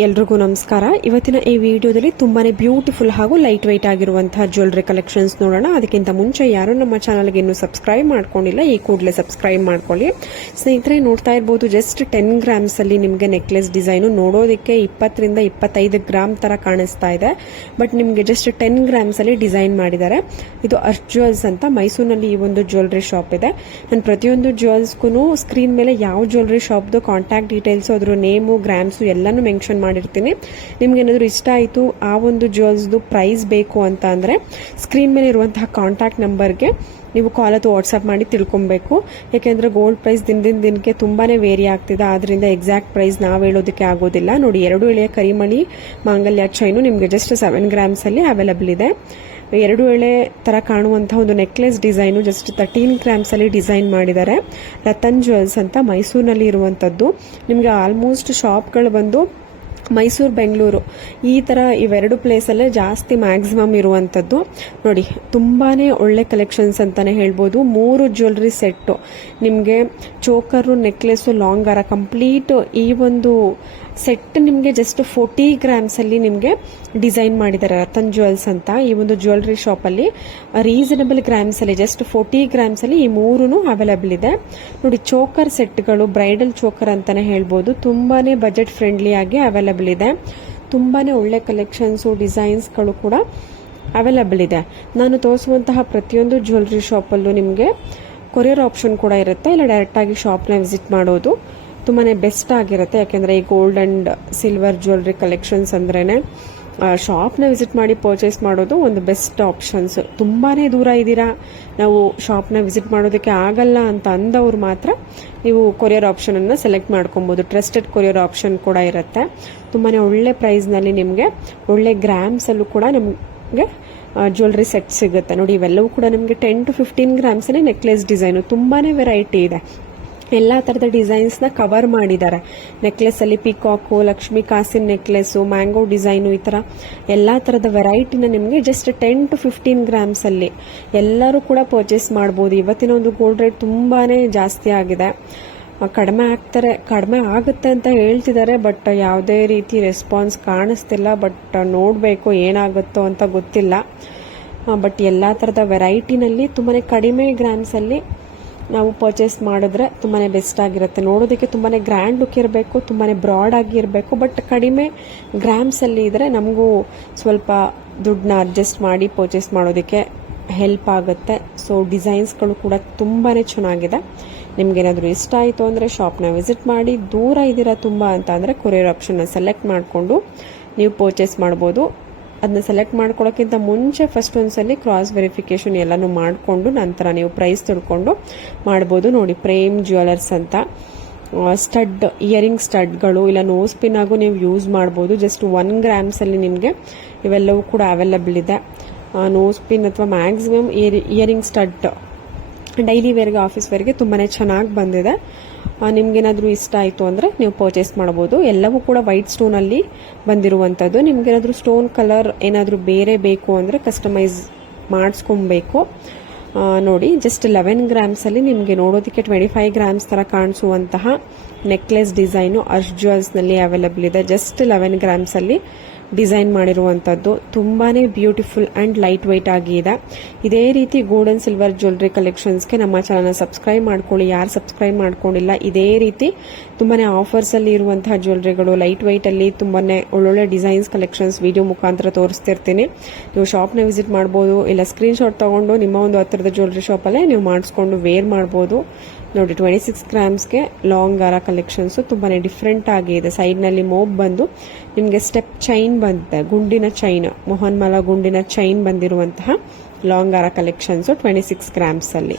ಎಲ್ರಿಗೂ ನಮಸ್ಕಾರ. ಇವತ್ತಿನ ಈ ವಿಡಿಯೋದಲ್ಲಿ ತುಂಬಾನೇ ಬ್ಯೂಟಿಫುಲ್ ಹಾಗೂ ಲೈಟ್ ವೈಟ್ ಆಗಿರುವಂತಹ ಜ್ಯುವೆಲರಿ ಕಲೆಕ್ಷನ್ಸ್ ನೋಡೋಣ. ಅದಕ್ಕಿಂತ ಮುಂಚೆ ಯಾರು ನಮ್ಮ ಚಾನಲ್ಗೆ ಇನ್ನೂ ಸಬ್ಸ್ಕ್ರೈಬ್ ಮಾಡ್ಕೊಂಡಿಲ್ಲ, ಈ ಕೂಡಲೇ ಸಬ್ಸ್ಕ್ರೈಬ್ ಮಾಡ್ಕೊಳ್ಳಿ. ಸ್ನೇಹಿತರೆ, ನೋಡ್ತಾ ಇರಬಹುದು ಜಸ್ಟ್ 10 ಗ್ರಾಮ್ಸ್ ಅಲ್ಲಿ ನಿಮಗೆ ನೆಕ್ಲೆಸ್ ಡಿಸೈನು ನೋಡೋದಕ್ಕೆ 20 ರಿಂದ 25 ಗ್ರಾಮ್ ತರ ಕಾಣಿಸ್ತಾ ಇದೆ. ಬಟ್ ನಿಮಗೆ ಜಸ್ಟ್ 10 ಗ್ರಾಮ್ಸ್ ಅಲ್ಲಿ ಡಿಸೈನ್ ಮಾಡಿದ್ದಾರೆ. ಇದು ಅರ್ಶ್ ಜ್ಯುವೆಲ್ಸ್ ಅಂತ ಮೈಸೂರಿನಲ್ಲಿ ಈ ಒಂದು ಜ್ಯುವೆಲರಿ ಶಾಪ್ ಇದೆ. ನಾನು ಪ್ರತಿಯೊಂದು ಜ್ಯುವೆಲ್ಸ್ಗೂ ಸ್ಕ್ರೀನ್ ಮೇಲೆ ಯಾವ ಜ್ಯುವೆಲರಿ ಶಾಪ್ದು ಕಾಂಟ್ಯಾಕ್ಟ್ ಡೀಟೇಲ್ಸ್, ಅದ್ರ ನೇಮು, ಗ್ರಾಮ್ಸ್ ಎಲ್ಲಾನು ಮೆನ್ಷನ್ ಮಾಡಿರ್ತೀನಿ. ನಿಮ್ಗೆ ಏನಾದರೂ ಇಷ್ಟ ಆಯಿತು, ಆ ಒಂದು ಜ್ಯುವೆಲ್ಸ್ದು ಪ್ರೈಸ್ ಬೇಕು ಅಂತ ಅಂದರೆ ಸ್ಕ್ರೀನ್ ಮೇಲೆ ಇರುವಂತಹ ಕಾಂಟ್ಯಾಕ್ಟ್ ನಂಬರ್ಗೆ ನೀವು ಕಾಲ್ ಅಥವಾ ವಾಟ್ಸಪ್ ಮಾಡಿ ತಿಳ್ಕೊಬೇಕು. ಯಾಕೆಂದರೆ ಗೋಲ್ಡ್ ಪ್ರೈಸ್ ದಿನಕ್ಕೆ ತುಂಬಾನೇ ವೇರಿ ಆಗ್ತಿದೆ. ಆದ್ರಿಂದ ಎಕ್ಸಾಕ್ಟ್ ಪ್ರೈಸ್ ನಾವು ಹೇಳೋದಕ್ಕೆ ಆಗೋದಿಲ್ಲ. ನೋಡಿ, 2 ಎಳೆಯ ಕರಿಮಣಿ ಮಾಂಗಲ್ಯ ಚೈನು ನಿಮಗೆ ಜಸ್ಟ್ 7 ಗ್ರಾಮ್ಸ್ ಅಲ್ಲಿ ಅವೈಲಬಲ್ ಇದೆ. 2 ಎಳೆ ತರ ಕಾಣುವಂತಹ ಒಂದು ನೆಕ್ಲೆಸ್ ಡಿಸೈನು ಜಸ್ಟ್ 13 ಗ್ರಾಮ್ಸ್ ಅಲ್ಲಿ ಡಿಸೈನ್ ಮಾಡಿದ್ದಾರೆ. ರತನ್ ಜ್ಯುವೆಲ್ಸ್ ಅಂತ ಮೈಸೂರಿನಲ್ಲಿ ಇರುವಂತದ್ದು. ನಿಮಗೆ ಆಲ್ಮೋಸ್ಟ್ ಶಾಪ್ಗಳು ಬಂದು ಮೈಸೂರು, ಬೆಂಗಳೂರು ಈ ತರ ಇವೆರಡು ಪ್ಲೇಸ್ ಅಲ್ಲೇ ಜಾಸ್ತಿ ಮ್ಯಾಕ್ಸಿಮಮ್ ಇರುವಂತದ್ದು. ನೋಡಿ, ತುಂಬಾನೇ ಒಳ್ಳೆ ಕಲೆಕ್ಷನ್ಸ್ ಅಂತಾನೆ ಹೇಳ್ಬೋದು. 3 ಜ್ಯುವೆಲರಿ ಸೆಟ್ ನಿಮಗೆ ಚೋಕರು, ನೆಕ್ಲೆಸ್, ಲಾಂಗ್ ಹಾರ ಕಂಪ್ಲೀಟ್ ಈ ಒಂದು ಸೆಟ್ ನಿಮಗೆ ಜಸ್ಟ್ 40 ಗ್ರಾಮ್ಸ್ ಅಲ್ಲಿ ನಿಮಗೆ ಡಿಸೈನ್ ಮಾಡಿದ್ದಾರೆ. ರತನ್ ಜ್ಯುವೆಲ್ಸ್ ಅಂತ ಈ ಒಂದು ಜ್ಯುವೆಲರಿ ಶಾಪ್ ಅಲ್ಲಿ ರೀಸನಬಲ್ ಗ್ರಾಮ್ಸ್ ಅಲ್ಲಿ ಜಸ್ಟ್ 40 ಗ್ರಾಮ್ಸ್ ಅಲ್ಲಿ ಈ 3 ಅವೈಲಬಲ್ ಇದೆ. ನೋಡಿ, ಚೋಕರ್ ಸೆಟ್ಗಳು ಬ್ರೈಡಲ್ ಚೋಕರ್ ಅಂತಾನೆ ಹೇಳ್ಬೋದು. ತುಂಬಾನೇ ಬಜೆಟ್ ಫ್ರೆಂಡ್ಲಿ ಆಗಿ ಅವೈಲಬಲ್ ಇದೆ. ತುಂಬಾನೇ ಒಳ್ಳೆ ಕಲೆಕ್ಷನ್ಸ್, ಡಿಸೈನ್ಸ್ಗಳು ಕೂಡ ಅವೈಲಬಲ್ ಇದೆ. ನಾನು ತೋರಿಸುವಂತಹ ಪ್ರತಿಯೊಂದು ಜ್ಯುವೆಲರಿ ಶಾಪ್ ಅಲ್ಲೂ ನಿಮಗೆ ಕೊರಿಯರ್ ಆಪ್ಷನ್ ಕೂಡ ಇರುತ್ತೆ. ಇಲ್ಲ ಡೈರೆಕ್ಟ್ ಆಗಿ ಶಾಪ್ನ ವಿಸಿಟ್ ಮಾಡೋದು ತುಂಬಾನೇ ಬೆಸ್ಟ್ ಆಗಿರುತ್ತೆ. ಯಾಕೆಂದ್ರೆ ಈ gold and silver jewellery collections ಅಂದ್ರೇನೆ ಶಾಪ್ನ ವಿಸಿಟ್ ಮಾಡಿ ಪರ್ಚೇಸ್ ಮಾಡೋದು ಒಂದು ಬೆಸ್ಟ್ ಆಪ್ಷನ್ಸ್. ತುಂಬಾನೇ ದೂರ ಇದ್ದೀರಾ, ನಾವು ಶಾಪ್ನ ವಿಸಿಟ್ ಮಾಡೋದಕ್ಕೆ ಆಗಲ್ಲ ಅಂತ ಅಂದವ್ರು ಮಾತ್ರ ನೀವು ಕೊರಿಯರ್ ಆಪ್ಷನ್ ಅನ್ನ ಸೆಲೆಕ್ಟ್ ಮಾಡ್ಕೊಬಹುದು. ಟ್ರಸ್ಟೆಡ್ ಕೊರಿಯರ್ ಆಪ್ಷನ್ ಕೂಡ ಇರುತ್ತೆ. ತುಂಬಾನೇ ಒಳ್ಳೆ ಪ್ರೈಸ್ ನಲ್ಲಿ ನಿಮಗೆ ಒಳ್ಳೆ ಗ್ರಾಮ್ಸ್ ಅಲ್ಲೂ ಕೂಡ ನಮಗೆ ಜ್ಯುವೆಲರಿ ಸೆಟ್ ಸಿಗುತ್ತೆ. ನೋಡಿ, ಇವೆಲ್ಲವೂ ಕೂಡ ನಿಮಗೆ 10 to 15 ಗ್ರಾಮ್ಸ್ ನೆಕ್ಲೆಸ್ ಡಿಸೈನು. ತುಂಬಾನೇ ವೆರೈಟಿ ಇದೆ. ಎಲ್ಲಾ ತರದ ಡಿಸೈನ್ಸ್ ನ ಕವರ್ ಮಾಡಿದ್ದಾರೆ. ನೆಕ್ಲೆಸ್ ಅಲ್ಲಿ ಪಿಕಾಕು, ಲಕ್ಷ್ಮಿ ಕಾಸಿನ್ ನೆಕ್ಲೆಸ್, ಮ್ಯಾಂಗೋ ಡಿಸೈನು, ಈ ತರ ಎಲ್ಲಾ ತರದ ವೆರೈಟಿನ ನಿಮಗೆ ಜಸ್ಟ್ 10 to 15 ಗ್ರಾಮ್ಸ್ ಅಲ್ಲಿ ಎಲ್ಲರೂ ಕೂಡ ಪರ್ಚೇಸ್ ಮಾಡಬಹುದು. ಇವತ್ತಿನ ಒಂದು ಗೋಲ್ಡ್ ರೇಟ್ ತುಂಬಾನೇ ಜಾಸ್ತಿ ಆಗಿದೆ. ಕಡಿಮೆ ಆಗುತ್ತೆ ಅಂತ ಹೇಳ್ತಿದ್ದಾರೆ, ಬಟ್ ಯಾವುದೇ ರೀತಿ ರೆಸ್ಪಾನ್ಸ್ ಕಾಣಿಸ್ತಿಲ್ಲ. ಬಟ್ ನೋಡಬೇಕು ಏನಾಗುತ್ತೋ ಅಂತ ಗೊತ್ತಿಲ್ಲ. ಬಟ್ ಎಲ್ಲಾ ತರದ ವೆರೈಟಿನಲ್ಲಿ ತುಂಬಾನೇ ಕಡಿಮೆ ಗ್ರಾಮ್ಸ್ ಅಲ್ಲಿ ನಾವು ಪರ್ಚೇಸ್ ಮಾಡಿದ್ರೆ ತುಂಬಾನೇ ಬೆಸ್ಟ್ ಆಗಿರುತ್ತೆ. ನೋಡೋದಕ್ಕೆ ತುಂಬಾನೇ ಗ್ರ್ಯಾಂಡ್ ಲುಕ್ ಇರಬೇಕು, ತುಂಬಾನೇ ಬ್ರಾಡ್ ಆಗಿ ಇರಬೇಕು. ಬಟ್ ಕಡಿಮೆ ಗ್ರಾಮ್ಸ್ ಅಲ್ಲಿ ಇದ್ರೆ ನಮಗೂ ಸ್ವಲ್ಪ ದುಡ್ಡನ್ನ ಅಡ್ಜಸ್ಟ್ ಮಾಡಿ ಪರ್ಚೇಸ್ ಮಾಡೋದಕ್ಕೆ ಹೆಲ್ಪ್ ಆಗುತ್ತೆ. ಸೊ ಡಿಸೈನ್ಸ್ಗಳು ಕೂಡ ತುಂಬಾನೇ ಚೆನ್ನಾಗಿದೆ. ನಿಮ್ಗೇನಾದರೂ ಇಷ್ಟ ಆಯಿತು ಅಂದರೆ ಶಾಪ್ನ ವಿಸಿಟ್ ಮಾಡಿ. ದೂರ ಇದ್ದೀರಾ ತುಂಬ ಅಂತ ಅಂದರೆ ಕೊರಿಯರ್ ಆಪ್ಷನ್ನ ಸೆಲೆಕ್ಟ್ ಮಾಡಿಕೊಂಡು ನೀವು ಪರ್ಚೇಸ್ ಮಾಡ್ಬೋದು. ಅದನ್ನ ಸೆಲೆಕ್ಟ್ ಮಾಡ್ಕೊಳ್ಳೋಕ್ಕಿಂತ ಮುಂಚೆ ಫಸ್ಟ್ ಒಂದ್ಸಲಿ ಕ್ರಾಸ್ ವೆರಿಫಿಕೇಶನ್ ಎಲ್ಲಾನು ಮಾಡಿಕೊಂಡು ನಂತರ ನೀವು ಪ್ರೈಸ್ ತಿಳ್ಕೊಂಡು ಮಾಡ್ಬೋದು. ನೋಡಿ, ಪ್ರೇಮ್ ಜ್ಯುವೆಲರ್ಸ್ ಅಂತ ಸ್ಟಡ್ ಇಯರಿಂಗ್ ಸ್ಟಡ್ಗಳು ಇಲ್ಲ ನೋಸ್ ಪಿನ್ ಆಗು ನೀವು ಯೂಸ್ ಮಾಡ್ಬೋದು. ಜಸ್ಟ್ 1 ಗ್ರಾಮ್ಸ್ ಅಲ್ಲಿ ನಿಮಗೆ ಇವೆಲ್ಲವೂ ಕೂಡ ಅವೈಲಬಲ್ ಇದೆ. ನೋಸ್ ಪಿನ್ ಅಥವಾ ಮ್ಯಾಕ್ಸಿಮಮ್ ಇಯರಿಂಗ್ ಸ್ಟಡ್ ಡೈಲಿ ವೇರ್ಗೆ, ಆಫೀಸ್ ವೇರ್ಗೆ ತುಂಬಾನೇ ಚೆನ್ನಾಗಿ ಬಂದಿದೆ. ನಿಮ್ಗೇನಾದ್ರೂ ಇಷ್ಟ ಆಯಿತು ಅಂದರೆ ನೀವು ಪರ್ಚೇಸ್ ಮಾಡ್ಬೋದು. ಎಲ್ಲವೂ ಕೂಡ ವೈಟ್ ಸ್ಟೋನ್ ಅಲ್ಲಿ ಬಂದಿರುವಂಥದ್ದು. ನಿಮ್ಗೇನಾದ್ರೂ ಸ್ಟೋನ್ ಕಲರ್ ಏನಾದರೂ ಬೇರೆ ಬೇಕು ಅಂದರೆ ಕಸ್ಟಮೈಸ್ ಮಾಡಿಸ್ಕೊಬೇಕು. ನೋಡಿ, ಜಸ್ಟ್ 11 ಗ್ರಾಮ್ಸ್ ಅಲ್ಲಿ ನಿಮಗೆ ನೋಡೋದಕ್ಕೆ 25 ಗ್ರಾಮ್ಸ್ ತರ ಕಾಣಿಸುವಂತಹ ನೆಕ್ಲೆಸ್ ಡಿಸೈನು ಅರ್ಶ್ ಜ್ಯುವೆಲ್ಸ್ ನಲ್ಲಿ ಅವೈಲಬಲ್ ಇದೆ. ಜಸ್ಟ್ 11 ಗ್ರಾಮ್ಸ್ ಅಲ್ಲಿ ಡಿಸೈನ್ ಮಾಡಿರುವಂತದ್ದು. ತುಂಬಾನೇ ಬ್ಯೂಟಿಫುಲ್ ಅಂಡ್ ಲೈಟ್ ವೈಟ್ ಆಗಿ ಇದೆ. ಇದೇ ರೀತಿ ಗೋಲ್ಡ್ ಅಂಡ್ ಸಿಲ್ವರ್ ಜ್ಯುವೆಲರಿ ಕಲೆಕ್ಷನ್ಸ್ಗೆ ನಮ್ಮ ಚಾನಲ್ನ ಸಬ್ಸ್ಕ್ರೈಬ್ ಮಾಡ್ಕೊಳ್ಳಿ. ಯಾರು ಸಬ್ಸ್ಕ್ರೈಬ್ ಮಾಡ್ಕೊಂಡಿಲ್ಲ, ಇದೇ ರೀತಿ ತುಂಬಾನೇ ಆಫರ್ಸ್ ಅಲ್ಲಿ ಇರುವಂತಹ ಜ್ಯುವೆಲರಿಗಳು ಲೈಟ್ ವೈಟ್ ಅಲ್ಲಿ ತುಂಬಾನೇ ಒಳ್ಳೊಳ್ಳೆ ಡಿಸೈನ್ಸ್ ಕಲೆಕ್ಷನ್ಸ್ ವಿಡಿಯೋ ಮುಖಾಂತರ ತೋರಿಸ್ತಿರ್ತೀನಿ. ನೀವು ಶಾಪ್ನ ವಿಸಿಟ್ ಮಾಡ್ಬೋದು, ಇಲ್ಲ ಸ್ಕ್ರೀನ್ ಶಾಟ್ ತಗೊಂಡು ನಿಮ್ಮ ಒಂದು ಹತ್ತಿರದ ಜ್ಯುವೆಲರಿ ಶಾಪಲ್ಲೇ ನೀವು ಮಾಡಿಸ್ಕೊಂಡು ವೇರ್ ಮಾಡ್ಬೋದು. ನೋಡಿ, 26 ಗ್ರಾಮ್ಸ್ಗೆ ಲಾಂಗ್ ಹಾರ ಕಲೆಕ್ಷನ್ಸ್ ತುಂಬಾನೇ ಡಿಫ್ರೆಂಟ್ ಆಗಿದೆ. ಸೈಡ್ನಲ್ಲಿ ಮೋಬ್ ಬಂದು ನಿಮಗೆ ಸ್ಟೆಪ್ ಚೈನ್ ಬಂದಿದೆ, ಗುಂಡಿನ ಚೈನ್, ಮೋಹನ್ ಮಾಲಾ ಗುಂಡಿನ ಚೈನ್ ಬಂದಿರುವಂತಹ ಲಾಂಗ್ ಹಾರ ಕಲೆಕ್ಷನ್ಸ್ 26 ಗ್ರಾಮ್ಸ್ ಅಲ್ಲಿ.